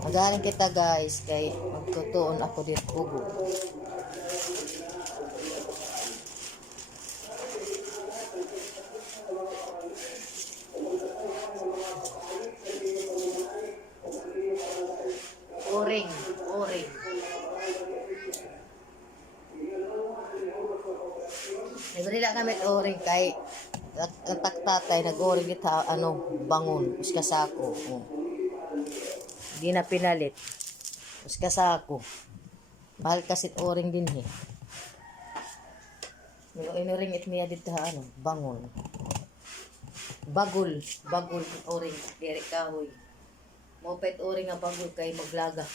Magaling kita guys kay magtutuon ako dito pugo. Oring, oring. Nagdala kami oring kay ang taktatay nag-oring kita bangon uskasako. Di na pinalit. Uskasako. Mahal kasi oring din eh. Inuring it niya dito bangon. Bagul oring diri kahoy. Mopet oring nga bagul kay maglaga.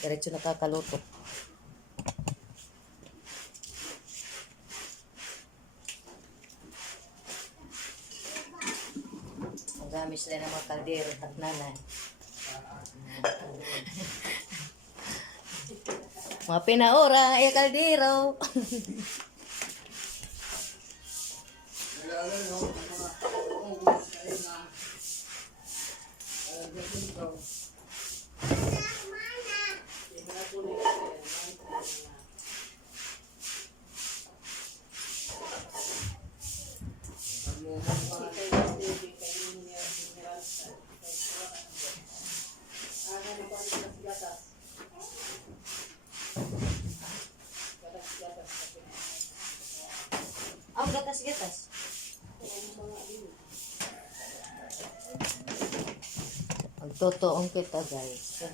Diretso nakakaluto. Gamit sila ng mga kaldero at nanay. Mga pinaora, kaldero. Gatas. Magtotoong kita guys.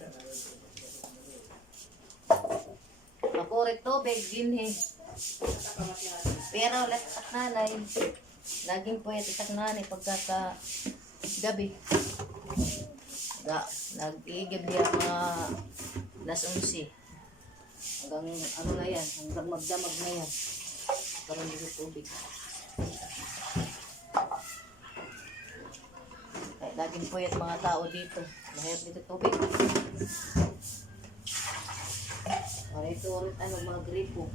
Mapurit tubig din eh. Pero latak nanay. Laging po yung tatak nanay pagkaka gabi. Nag-iigib niya mga las 11. Hanggang na yan. Hanggang magdamag na yan. Parang dito tubig. Kaya laging po yung mga tao dito. Mahirap dito tubig. Para ito ulit mga gripo.